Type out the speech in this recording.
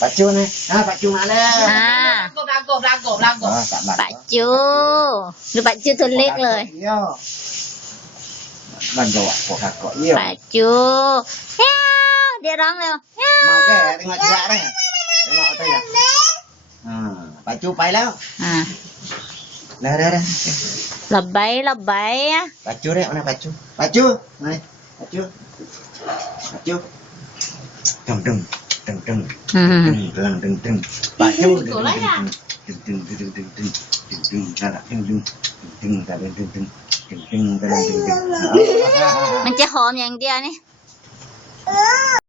Bà Chu này. À, bà Chu mà nè. À. Cộp đang cộp đang cộp đang cộp. Bà Chu. Rồi bà Chu tôi liếc rồi. Bạn đồ của hạt cỏ nhiều. Bà Chu. Đi rong leo. Mà cái này ngọt dạ đây. Ngọt tay à. À, bà Chu bay แล้ว. À. Đây đây đây. Lebay lebay. Bà Chu đây, nè bà Chu. Bà Chu, này. Bà Chu. Bà Chu. Trừng trừng. ตึงตึงอืม พลังตึงตึงปาจูตึงตึงตึงตึงตึงตึงตึงตึงกรลังตึงตึงตึงกรลังตึงตึงตึงตึงกรลังตึงตึง มันจะหอมอย่างเดียวนี่